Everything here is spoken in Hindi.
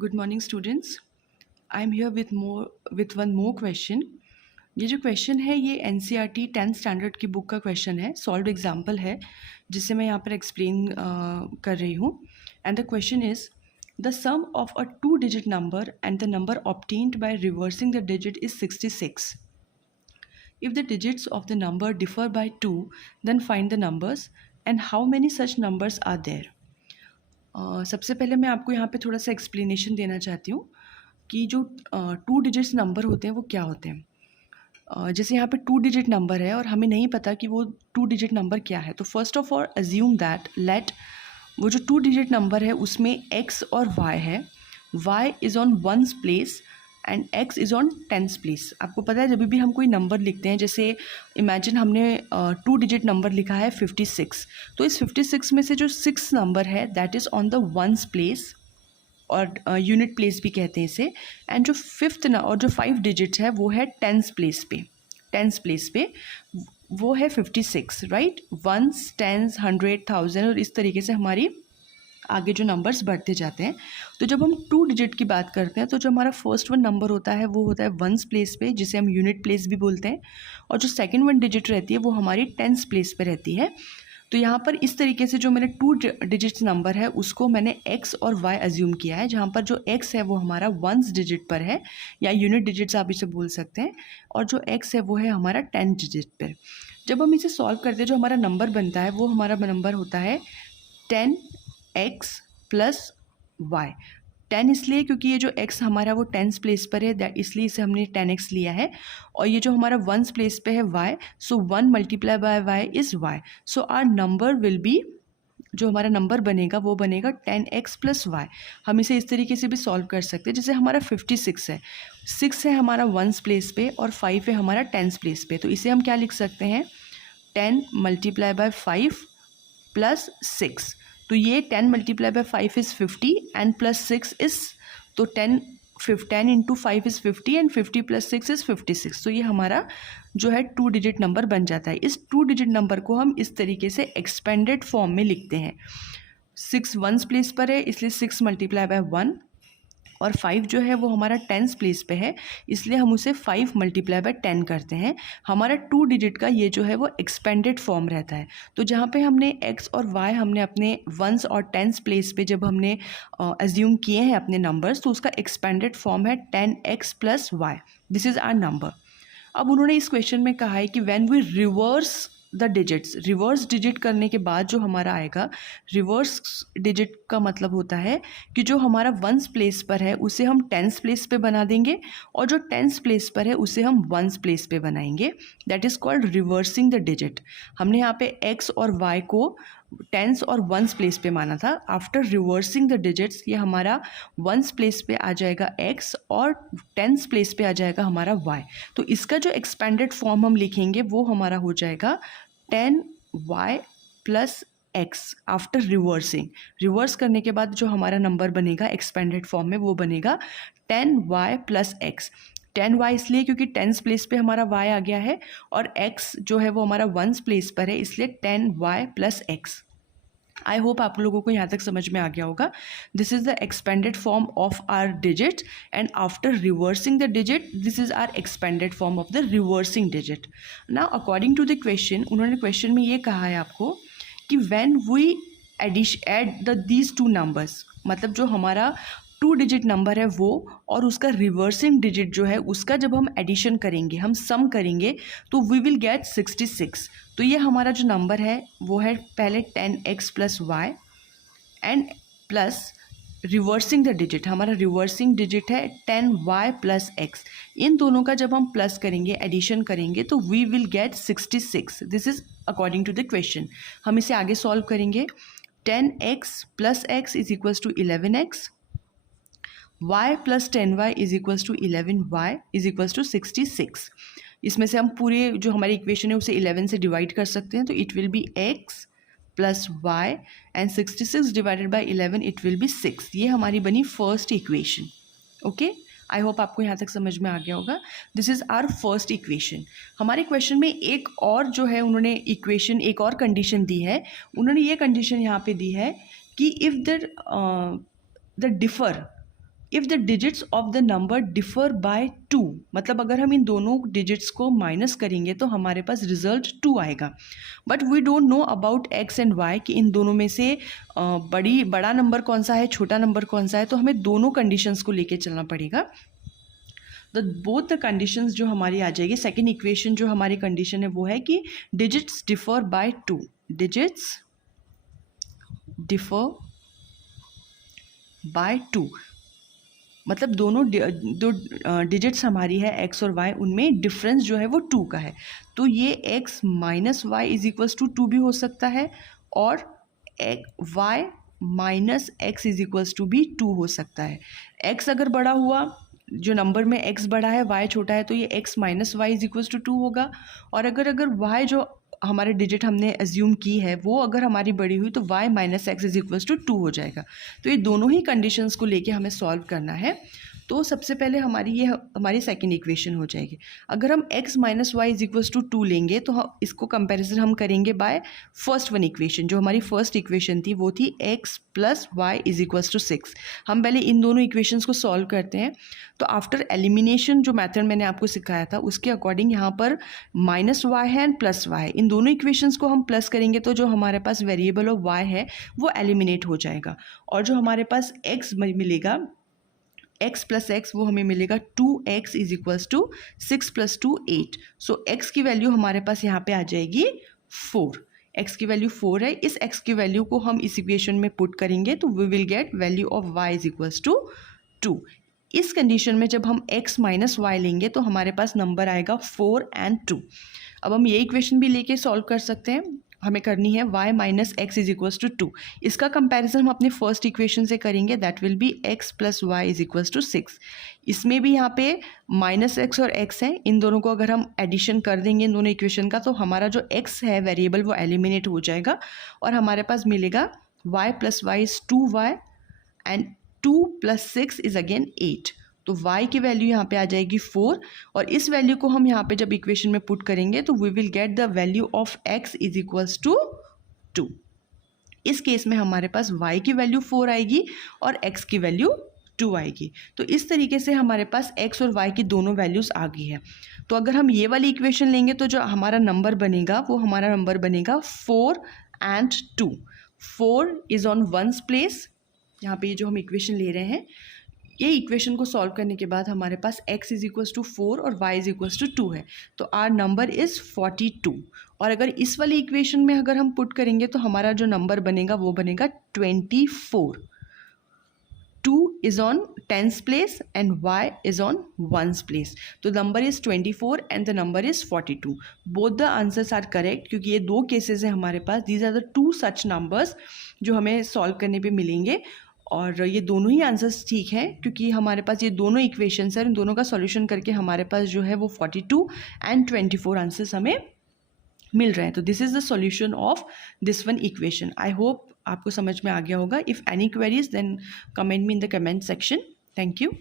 Good morning students. I am here with one more question. ये जो क्वेश्चन है ये NCERT 10th स्टैंडर्ड की बुक का क्वेश्चन है, सॉल्व एग्जाम्पल है जिसे मैं यहाँ पर एक्सप्लेन कर रही हूँ। And the question is the sum of a 2-digit number and the number obtained by reversing the digit is 66. If the digits of the number differ by 2, then find the numbers and how many such numbers are there. सबसे पहले मैं आपको यहाँ पे थोड़ा सा एक्सप्लेनेशन देना चाहती हूँ कि जो 2 डिजिट्स नंबर होते हैं वो क्या होते हैं। जैसे यहाँ पे 2 डिजिट नंबर है और हमें नहीं पता कि वो 2 डिजिट नंबर क्या है, तो first of all assume that let वो जो 2 डिजिट नंबर है उसमें x और y है। y is on ones place and x is on tens place. आपको पता है जब भी हम कोई नंबर लिखते हैं, जैसे इमेजिन हमने 2 डिजिट नंबर लिखा है 56, तो इस 56 में से जो 6 नंबर है that is on the ones place और यूनिट प्लेस भी कहते हैं इसे। एंड जो फिफ्थ और जो 5 डिजिट है वो है टेंस प्लेस पे वो है 56, राइट। वंस, टेंस, 100, 1000 और इस तरीके से हमारी आगे जो नंबर्स बढ़ते जाते हैं। तो जब हम 2 डिजिट की बात करते हैं तो जो हमारा फर्स्ट वन नंबर होता है वो होता है वंस प्लेस पे, जिसे हम यूनिट प्लेस भी बोलते हैं, और जो सेकंड वन डिजिट रहती है वो हमारी टेंस प्लेस पे रहती है। तो यहाँ पर इस तरीके से जो मैंने 2 डिजिट्स नंबर है उसको मैंने x और y अज्यूम किया है, जहाँ पर जो x है वो हमारा वंस डिजिट पर है या यूनिट डिजिट्स आप इसे बोल सकते हैं, और जो x है वो है हमारा 10 डिजिट पर। जब हम इसे सॉल्व करते हैं जो हमारा नंबर बनता है वो हमारा नंबर होता है 10x प्लस वाई। 10 इसलिए क्योंकि ये जो x हमारा वो टेंस प्लेस पर है, इसलिए इसे हमने 10x लिया है, और ये जो हमारा वंस प्लेस पे है y, so 1 multiply by y is y। So our number will be, जो हमारा नंबर बनेगा वो बनेगा 10x प्लस वाई। हम इसे इस तरीके से भी सॉल्व कर सकते हैं, जैसे हमारा 56 है, 6 है हमारा वंस प्लेस पे और 5 है हमारा टेंस प्लेस पे, तो इसे हम क्या लिख सकते हैं 10 मल्टीप्लाई बाय 5 प्लस 6। तो ये 10 multiply by 5 is 50 and plus 6 is, तो 10 into 5 is 50 and 50 plus 6 is 56। तो ये हमारा जो है 2 डिजिट नंबर बन जाता है। इस 2 डिजिट नंबर को हम इस तरीके से एक्सपेंडेड फॉर्म में लिखते हैं। 6 वंस प्लेस पर है इसलिए 6 मल्टीप्लाई बाय 1, और 5 जो है वो हमारा टेंस प्लेस पे है इसलिए हम उसे 5 मल्टीप्लाई बाय 10 करते हैं। हमारा 2 डिजिट का ये जो है वो एक्सपेंडेड फॉर्म रहता है। तो जहाँ पे हमने x और y हमने अपने वंस और टेंस प्लेस पे जब हमने अज्यूम किए हैं अपने नंबर्स, तो उसका एक्सपेंडेड फॉर्म है 10x plus y. This is our number. अब उन्होंने इस क्वेश्चन में कहा है कि when we reverse the digits, reverse digit करने के बाद जो हमारा आएगा, रिवर्स डिजिट का मतलब होता है कि जो हमारा वंस प्लेस पर है उसे हम टेंस प्लेस पे बना देंगे और जो टेंस प्लेस पर है उसे हम वंस प्लेस पे बनाएंगे। That is called reversing the digit. हमने यहाँ पे x और y को टेंस और वंस प्लेस पे माना था। आफ्टर रिवर्सिंग द डिजिट्स ये हमारा वंस प्लेस पे आ जाएगा x और टेंस प्लेस पे आ जाएगा हमारा y। तो इसका जो एक्सपेंडेड फॉर्म हम लिखेंगे वो हमारा हो जाएगा 10y plus x after reversing. Reverse करने के बाद जो हमारा नंबर बनेगा एक्सपेंडेड फॉर्म में वो बनेगा 10y प्लस x। 10y इसलिए क्योंकि टेंस प्लेस पे हमारा y आ गया है और x जो है वो हमारा वंस प्लेस पर है इसलिए 10y plus x। I hope आप लोगों को यहाँ तक समझ में आ गया होगा। This is the expanded form of our digit and after reversing the digit this is our expanded form of the reversing digit. Now according to the question, उन्होंने क्वेश्चन में ये कहा है आपको कि when we add these 2 numbers, मतलब जो हमारा 2 डिजिट नंबर है वो और उसका रिवर्सिंग डिजिट जो है उसका जब हम एडिशन करेंगे, हम सम करेंगे, तो वी विल गेट 66। तो ये हमारा जो नंबर है वो है पहले 10x plus y and plus reversing the digit, हमारा रिवर्सिंग डिजिट है 10y प्लस x। इन दोनों का जब हम प्लस करेंगे, एडिशन करेंगे, तो we will get 66। This is according to the question. हम इसे आगे सॉल्व करेंगे। 10x plus x is equals to 11x, y plus 10y is equals to 11y is equals to 66। इसमें से हम पूरे जो हमारी इक्वेशन है उसे 11 से डिवाइड कर सकते हैं, तो it will be x plus y and 66 divided by 11 it will be 6। ये हमारी बनी first equation. Okay, I hope आपको यहाँ तक समझ में आ गया होगा। This is our first equation. हमारे क्वेश्चन में एक और जो है उन्होंने इक्वेशन, एक और कंडीशन दी है। उन्होंने ये कंडीशन यहाँ पे दी है कि if the differ if the digits of the number differ by 2, मतलब अगर हम इन दोनों डिजिट्स को माइनस करेंगे तो हमारे पास रिजल्ट 2 आएगा. But we don't know about x and y कि इन दोनों में से बड़ा नंबर कौन सा है, छोटा नंबर कौन सा है. तो हमें दोनों कंडीशंस को लेके चलना पड़ेगा. बोथ द कंडीशंस जो हमारी आ जाएगी, सेकेंड इक्वेशन जो हमारी कंडीशन है वो है कि digits differ by 2, digits differ by 2, मतलब दोनों दो डिजिट्स हमारी है x और y, उनमें डिफरेंस जो है वो 2 का है. तो ये x minus y is equals to 2 भी हो सकता है और y minus x is equals to भी 2 हो सकता है. x अगर बड़ा हुआ, जो नंबर में x बड़ा है y छोटा है, तो ये x minus y is equals to 2 होगा. और अगर y जो हमारे डिजिट हमने एज्यूम की है वो अगर हमारी बड़ी हुई तो y minus x is equals to 2 हो जाएगा. तो ये दोनों ही कंडीशंस को लेके हमें सॉल्व करना है. तो सबसे पहले हमारी सेकेंड इक्वेशन हो जाएगी. अगर हम x minus y is equals to 2 लेंगे तो इसको कंपैरिजन हम करेंगे बाय फर्स्ट वन इक्वेशन. जो हमारी फर्स्ट इक्वेशन थी वो थी x plus y is equals to 6. हम पहले इन दोनों इक्वेशंस को सॉल्व करते हैं. तो आफ्टर एलिमिनेशन जो मेथड मैंने आपको सिखाया था उसके अकॉर्डिंग यहाँ पर माइनस वाई है एंड प्लस वाई है. इन दोनों इक्वेशंस को हम प्लस करेंगे तो जो हमारे पास वेरिएबल ऑफ y है वो एलिमिनेट हो जाएगा. और जो हमारे पास x मिलेगा, x प्लस एक्स, वो हमें मिलेगा 2x is equals to 6 plus 2 8. So x की वैल्यू हमारे पास यहाँ पे आ जाएगी 4. x की वैल्यू 4 है. इस x की वैल्यू को हम इस इक्वेशन में पुट करेंगे तो we will get value of y is equals to 2. इस कंडीशन में जब हम x माइनस वाई लेंगे तो हमारे पास नंबर आएगा 4 एंड 2. अब हम ये इक्वेशन भी लेके सॉल्व कर सकते हैं. हमें करनी है y minus x is equals to 2. इसका कंपैरिजन हम अपने फर्स्ट इक्वेशन से करेंगे, that will be x plus y is equals to 6. इसमें भी यहाँ पे माइनस एक्स और x है, इन दोनों को अगर हम एडिशन कर देंगे इन दोनों इक्वेशन का तो हमारा जो x है वेरिएबल वो एलिमिनेट हो जाएगा और हमारे पास मिलेगा y plus y is 2y and 2 plus 6 is again 8. तो y की वैल्यू यहाँ पे आ जाएगी 4 और इस वैल्यू को हम यहाँ पे जब इक्वेशन में पुट करेंगे तो we will get the value of x is equals to 2. इस केस में हमारे पास y की वैल्यू 4 आएगी और x की वैल्यू 2 आएगी. तो इस तरीके से हमारे पास x और y की दोनों वैल्यूज़ आ गई है. तो अगर हम ये वाली इक्वेशन लेंगे तो जो हमारा नंबर बनेगा वो हमारा नंबर बनेगा 4 and 2. 4 is on ones place. यहाँ पे जो हम इक्वेशन ले रहे हैं, ये इक्वेशन को सॉल्व करने के बाद हमारे पास x इज इक्वल्स टू 4 और y इज इक्वल्स टू 2 है. तो आर नंबर इज़ 42. और अगर इस वाली इक्वेशन में अगर हम पुट करेंगे तो हमारा जो नंबर बनेगा वो बनेगा 24. 2 is on tens place and y is on ones place. तो number is 24 and the number is 42. Both the answers are correct क्योंकि ये दो केसेस हैं हमारे पास. These are the 2 such numbers जो हमें सॉल्व करने पे मिलेंगे और ये दोनों ही आंसर्स ठीक हैं क्योंकि हमारे पास ये दोनों इक्वेशंस हैं. इन दोनों का सॉल्यूशन करके हमारे पास जो है वो 42 एंड 24 आंसर्स हमें मिल रहे हैं. तो this is the solution of this one equation. I hope आपको समझ में आ गया होगा. If any queries then comment me in the comment section. Thank you.